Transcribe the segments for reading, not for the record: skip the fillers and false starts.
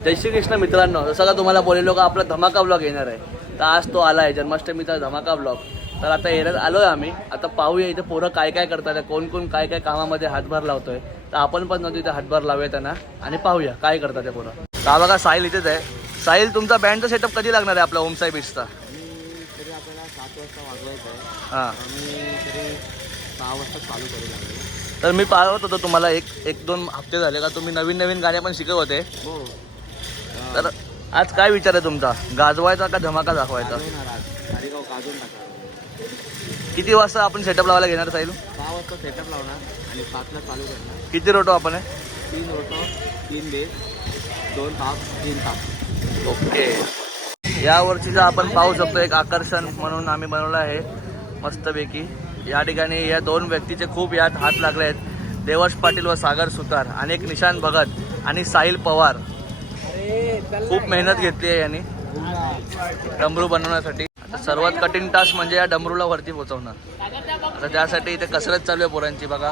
जय श्री कृष्ण मित्रांनो, जसं का तुम्हाला बोललेलो का आपला धमाका ब्लॉग येणार आहे, तर आज तो आला आहे जन्माष्टमीचा धमाका ब्लॉग. तर आता येण्यात आलो आहे आम्ही. आता पाहूया इथे पोरं काय काय करतात, कोण कोण काय काय कामामध्ये हातभार लावतोय. तर आपण पण नव्हतो इथे हातभार लावूया त्यांना आणि पाहूया काय करतात ते पोरं. का बघा साहिल इथेच आहे. साहिल, तुमचा बँडचा सेटअप कधी लागणार आहे आपला ओमसाई बीचचा? तरी आपल्याला 7 वाजता वाजवायचं आहे हां, आणि तरी 6 वाजता चालू करू लागेल. तर मी पाहत होतो तुम्हाला एक दोन हप्ते झाले का तुम्ही नवीन नवीन गाणे पण शिकवत होते. हो तर आज काय विचार आहे तुमचा, गाजवायचा का धमाका दाखवायचा? गाजवणार आज गाडीगाव गाजवून टाकणार. किती वाजता आपण सेटअप लावायला घेणार साहिल? 6 वाजता सेटअप लावणार आणि 7ला चालू करणार. किती रोटो आपण 3 रोटो 3 बेस 2 ताप 3 ताप. ओके. या वर्षीचं आपण पाहू शकतो एक आकर्षण म्हणून आम्ही बनवलं आहे मस्तपैकी. या ठिकाणी या दोन व्यक्तीचे खूप यात हात लागले आहेत, देवश पाटील व सागर सुतार, आणि एक निशांत भगत आणि साहिल पवार. खूप मेहनत घेतली आहे यांनी डमरू बनवण्यासाठी. आता सर्वात कठीण टास्क म्हणजे या डमरूला वरती पोहोचवणं. आता त्यासाठी इथे कसरत चालू आहे पोरांची. बघा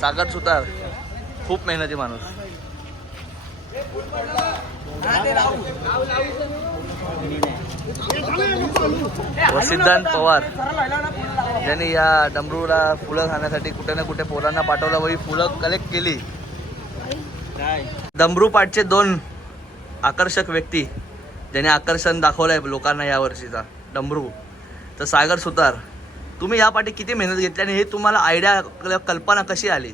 सागर सुतार खूप मेहनती माणूस, व सिद्धांत पवार ज्यांनी या डमरूला फुलं खाण्यासाठी कुठे ना कुठे पोरांना पाठवलं व ही फुलं कलेक्ट केली. डमरू पाठचे दोन आकर्षक व्यक्ती ज्यांनी आकर्षण दाखवलं आहे लोकांना या वर्षीचा डमरू. तर सागर सुतार, तुम्ही या पाठी किती मेहनत घेतली आणि हे तुम्हाला आयडिया कल्पना कशी आली?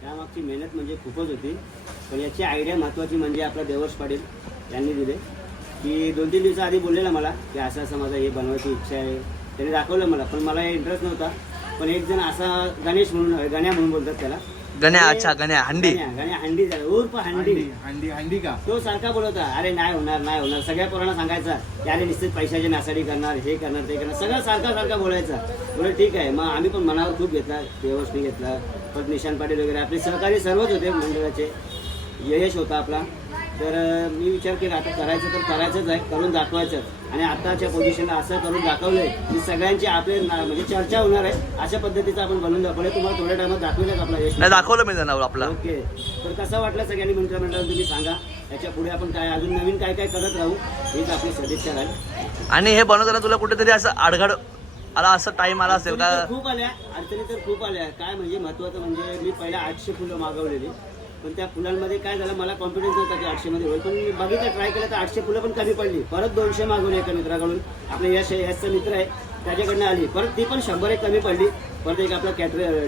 त्यामागची मेहनत म्हणजे खूपच होती, पण याची आयडिया महत्त्वाची म्हणजे आपला देवश पाटील यांनी दिले. की 2-3 दिवसाआधी बोललेला मला की असं असं माझं हे बनवायची इच्छा आहे. त्यांनी दाखवलं मला, पण मला इंटरेस्ट नव्हता. पण एक जण असा गणेश म्हणून, गण्या म्हणून बोलतात त्याला, गण्या. अच्छा, गण्या हंडी. गण्या हंडी झाला उर्फ हंडी. हंडी का? तो सारखा बोलवता, अरे नाही होणार नाही होणार, सगळ्या पोरांना सांगायचा की अरे निश्चित पैशाची नासाडी करणार, हे करणार ते करणार, सगळं सारखा बोलायचा. बोले ठीक आहे. मग आम्ही पण मनावर खूप घेतला, देवशनी घेतला, पण निशांत पाटील वगैरे आपले सहकारी सर्वच होते मंडळाचे. यश होता आपला. तर मी विचार केला आता करायचं तर करायचंच आहे, करून दाखवायचं. आणि आताच्या पोझिशनला असं करून दाखवलंय की सगळ्यांची आपले म्हणजे चर्चा होणार आहे. अशा पद्धतीचं आपण बनवून दाखवलंय. तुम्हाला थोड्या टायमात दाखवलं आपला यश दाखवलं मी जनावर आपला. ओके. तर कसं वाटलं सगळ्यांनी मंडळाला तुम्ही सांगा. याच्या पुढे आपण काय अजून नवीन काय काय करत राहू, हीच आपली सदिच्छा आहे. आणि हे बनवताना तुला कुठेतरी असं अडघड आला, असं टाइम आला असेल का? खूप आल्या अडचणी तर खूप आल्या. काय म्हणजे महत्वाचं म्हणजे मी पहिला 800 फुलं मागवलेली, पण त्या फुलांमध्ये काय झालं, मला कॉन्फिडन्स नव्हता की 800 मध्ये होईल. पण मी बघितलं, ट्राय केलं तर 800 फुलं पण कमी पडली. परत 200 मागवली एका मित्राकडून, आपले यशचा मित्र आहे त्याच्याकडनं आली. परत ती पण 100 एक कमी पडली. परत एक आपला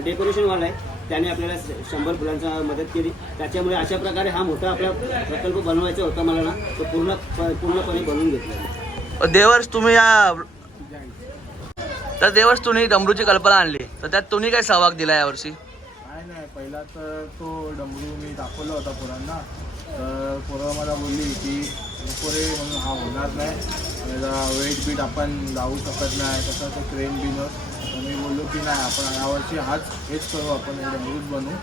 डेकोरेशनवाला आहे, त्याने आपल्याला 100 फुलांचा मदत केली. त्याच्यामुळे अशा प्रकारे हा मोठा आपला प्रकल्प बनवायचा होता मला ना, तो पूर्णपणे बनवून घेतला. देवर्ष तुम्ही तर देवर्ष तुम्ही डमरूची कल्पना आणली, तर त्यात तुम्ही काय सहभाग दिला यावर्षी? नाही, पहिला तर तो डमरू मी दाखवला होता पोरांना. तर पोरं मला बोलली की नको रे, म्हणून हा होणार नाही, वेट बीट आपण लावू शकत नाही, तसं तो क्रेन बिनर. तर मी बोललो की नाही, आपण यावर्षी हेच करू, आपण हे डमरूच बनवू.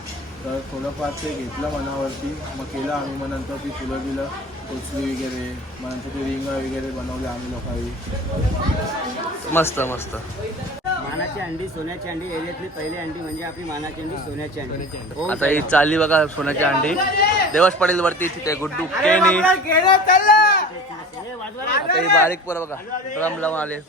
तर थोडंफार ते घेतलं मनावरती, मग केलं आम्ही. मग नंतर ती फुलं बिलं कोचली वगैरे, मग नंतर ते रिंग वगैरे बनवले आम्ही लोकांनी. मस्त मस्त. मानाची अंडी, सोन्याची अंडी, एरियातली पहिली अंडी म्हणजे आपली मानाची अंडी, सोन्याची अंडी. आता ही चालली बघा सोन्याची अंडी. देवश पाटील वरती तिथे गुड्डू केनी. आता ही बारीक पोरं बघा ड्रम लावून आले.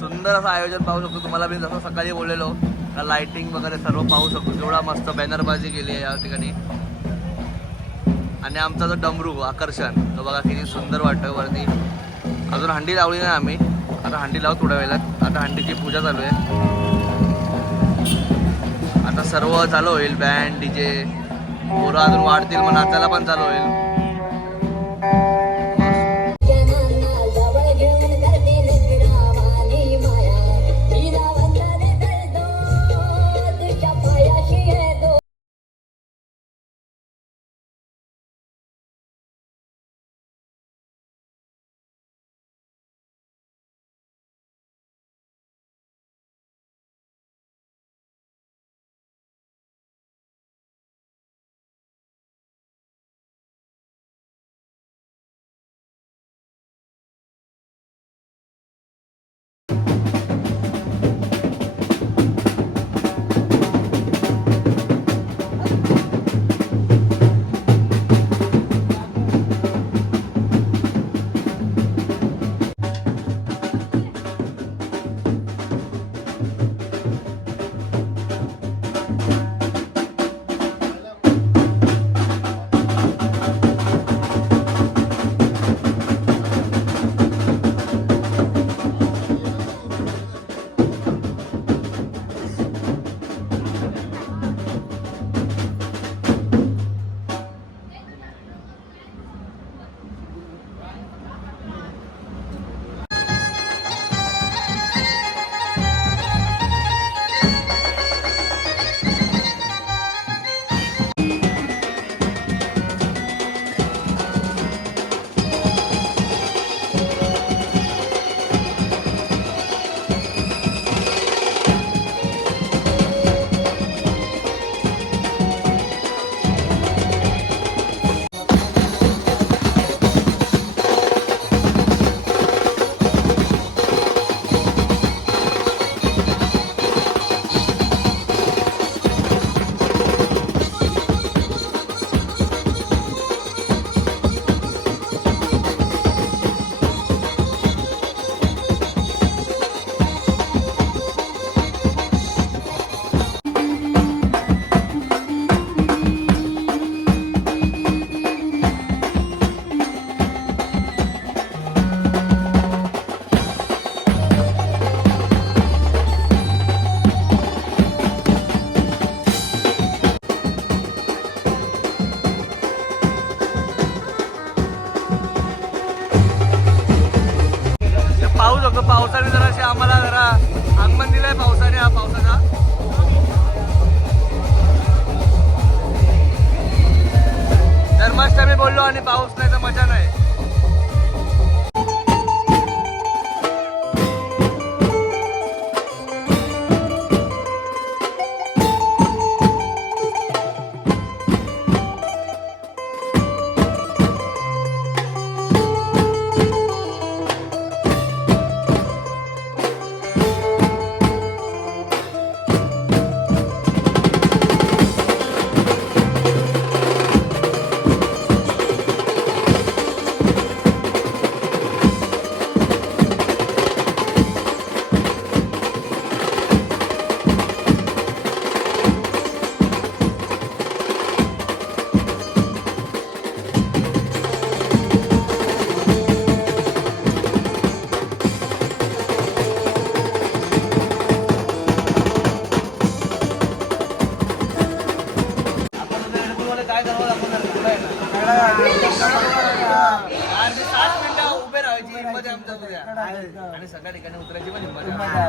सुंदर असं आयोजन पाहू शकतो. तुम्हाला मी जसं सकाळी बोललेलो का लाइटिंग वगैरे सर्व पाहू शकतो. एवढा मस्त बॅनरबाजी केली आहे या ठिकाणी. आणि आमचा जो डमरू आकर्षण, तो बघा किती सुंदर वाटतं वरती. अजून हंडी लावली नाही आम्ही, आता हंडी लावू थोड्या वेळात. आता हंडीची पूजा चालू आहे. आता सर्व चालू होईल, बँड डीजे, पोरं अजून वाढतील, मग नाचायला पण चालू होईल. पावसाने जराशी आम्हाला जरा आगमन दिलंय पावसाने, हा पावसाचा. जन्माष्टमी बोललो आणि पाऊस नाही तर मजा नाही. काय करावं लागणार पुढे आणि 7 मिनिटं उभे राहायची हिंमत आहे आमच्या तुझ्या आणि सगळ्या ठिकाणी उतरायची पण हिंमत आहे.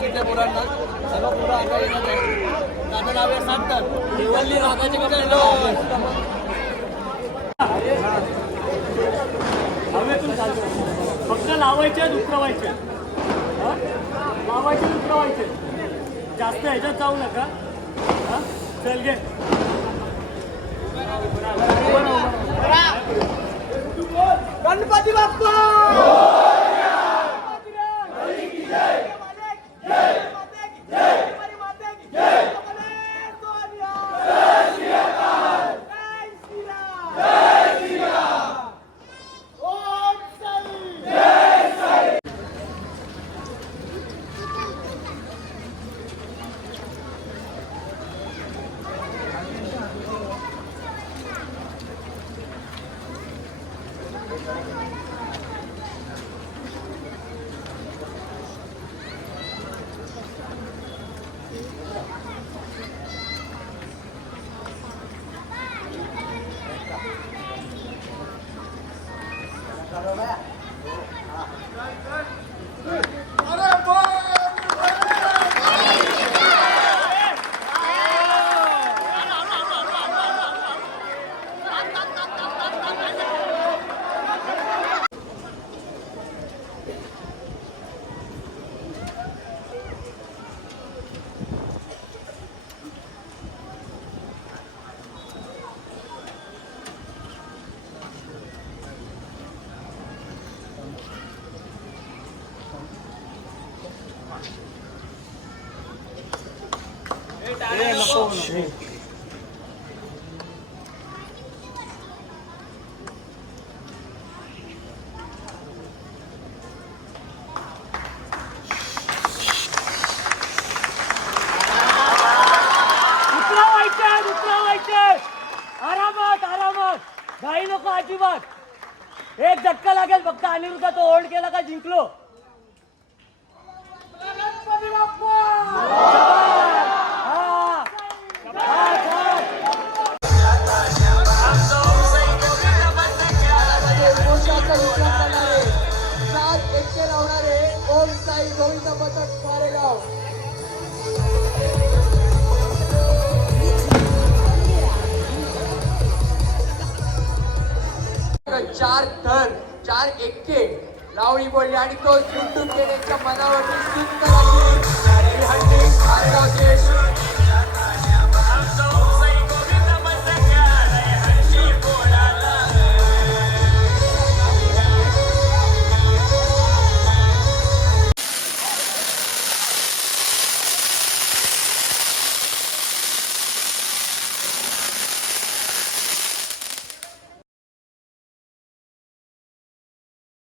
सांगितलं पोरांना सर्व पोरं आता येणार आहे. आता लावूया 7 तर निवडली रागाची हवेतून चालतो फक्त लावायचे उतरवायचे लावायचे उतरवायचे जास्त ह्याच्यात जाऊ नका चल घे गणपती बाप्पा आरामात घाई नको अजिबात एक झटका लागेल फक्त अनिरुद्ध तो होल्ड केला का जिंकलो ओम साई गोविंद पथक कारेगाव चार थर 4 एक्के लावणी बोलली आणि तो युट्यूब केल्याच्या मनावरती सुंदर